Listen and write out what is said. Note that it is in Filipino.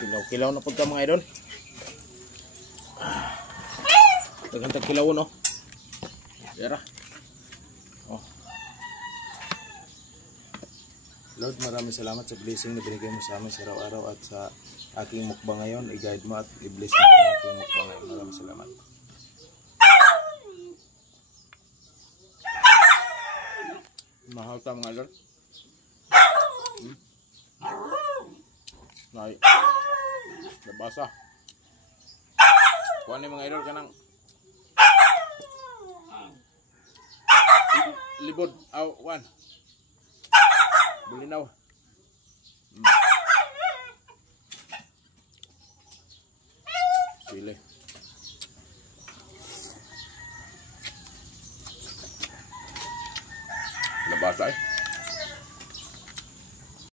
Kilaw-kilaw na pagka mga idol. Nagantag kilaw no. Yara. Oh. Lord, maraming salamat sa blessing na binigay mo sa amin sa araw-araw at sa aking mukbang ngayon. I-guide mo at i-bless mo ang aking mukbang ngayon. Maraming salamat. Mahal ta mga idol. Nay. Nabasa. Kuha ni mga idol ka ng libod. One. Bulinaw.